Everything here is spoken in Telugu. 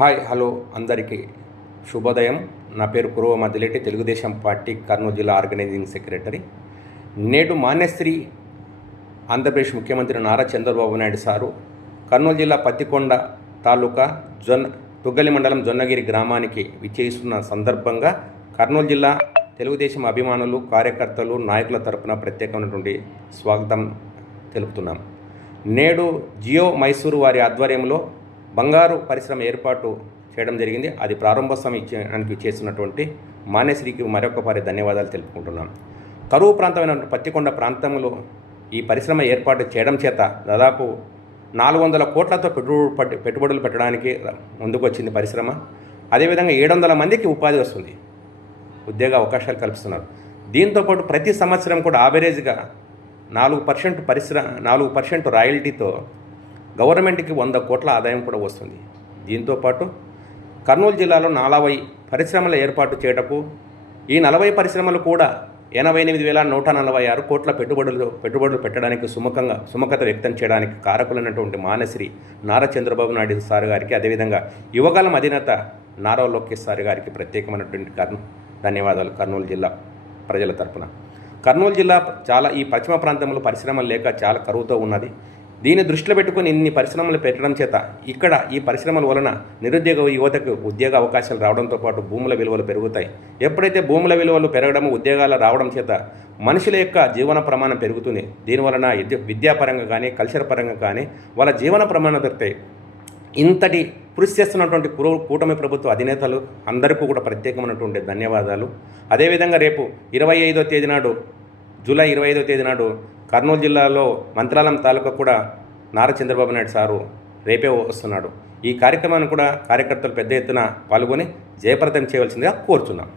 హాయ్ హలో అందరికీ శుభోదయం. నా పేరు కురువ మదిలేటి, తెలుగుదేశం పార్టీ కర్నూలు జిల్లా ఆర్గనైజింగ్ సెక్రటరీ. నేడు మాన్యశ్రీ ఆంధ్రప్రదేశ్ ముఖ్యమంత్రి నారా చంద్రబాబు నాయుడు సారు కర్నూలు జిల్లా పత్తికొండ తాలూకా తుగ్గలి మండలం జొన్నగిరి గ్రామానికి విచ్చేస్తున్న సందర్భంగా కర్నూలు జిల్లా తెలుగుదేశం అభిమానులు, కార్యకర్తలు, నాయకుల తరపున ప్రత్యేకమైనటువంటి స్వాగతం తెలుపుతున్నాం. నేడు జియో మైసూరు వారి ఆధ్వర్యంలో బంగారు పరిశ్రమ ఏర్పాటు చేయడం జరిగింది. అది ప్రారంభోత్సవం ఇచ్చడానికి చేస్తున్నటువంటి మాన్యశ్రీకి మరొకసారి ధన్యవాదాలు తెలుపుకుంటున్నాం. కరువు ప్రాంతమైన పత్తికొండ ప్రాంతంలో ఈ పరిశ్రమ ఏర్పాటు చేయడం చేత దాదాపు 400 కోట్లతో పెట్టుబడులు పెట్టడానికి ముందుకొచ్చింది పరిశ్రమ. అదేవిధంగా 700 మందికి ఉపాధి వస్తుంది, ఉద్యోగ అవకాశాలు కల్పిస్తున్నారు. దీంతోపాటు ప్రతి సంవత్సరం కూడా యావరేజ్గా 4% రాయల్టీతో గవర్నమెంట్కి 100 కోట్ల ఆదాయం కూడా వస్తుంది. దీంతోపాటు కర్నూలు జిల్లాలో 40 పరిశ్రమల ఏర్పాటు చేయటకు ఈ 40 పరిశ్రమలు కూడా 88,146 కోట్ల పెట్టుబడులు పెట్టడానికి సుముఖత వ్యక్తం చేయడానికి కారకులైనటువంటి మాన్యశ్రీ నారా చంద్రబాబు నాయుడు సార్ గారికి, అదేవిధంగా యువకాలం అధినేత నారా లోకేష్ సార్ గారికి ప్రత్యేకమైనటువంటి ధన్యవాదాలు కర్నూలు జిల్లా ప్రజల తరపున. కర్నూలు జిల్లా ఈ పశ్చిమ ప్రాంతంలో పరిశ్రమలు లేక చాలా కరువుతో ఉన్నది. దీన్ని దృష్టిలో పెట్టుకుని ఇన్ని పరిశ్రమలు పెట్టడం చేత ఇక్కడ ఈ పరిశ్రమల వలన నిరుద్యోగ యువతకు ఉద్యోగ అవకాశాలు రావడంతో పాటు భూముల విలువలు పెరుగుతాయి. ఎప్పుడైతే భూముల విలువలు పెరగడం, ఉద్యోగాలు రావడం చేత మనుషుల యొక్క జీవన ప్రమాణం పెరుగుతుంది. దీనివలన విద్యాపరంగా కానీ, కల్చర్ పరంగా కానీ వాళ్ళ జీవన ప్రమాణం పెరుగుతాయి. ఇంతటి కృషి చేస్తున్నటువంటి కూటమి ప్రభుత్వ అధినేతలు అందరికీ కూడా ప్రత్యేకమైనటువంటి ధన్యవాదాలు. అదేవిధంగా రేపు 25వ తేదీ నాడు, జూలై 25వ తేదీ నాడు కర్నూలు జిల్లాలో మంత్రాలయం తాలూకా కూడా నారా చంద్రబాబు నాయుడు సారు రేపే వస్తున్నాడు. ఈ కార్యక్రమాన్ని కూడా కార్యకర్తలు పెద్ద ఎత్తున పాల్గొని జయప్రదం చేయవలసిందిగా కోరుచున్నాం.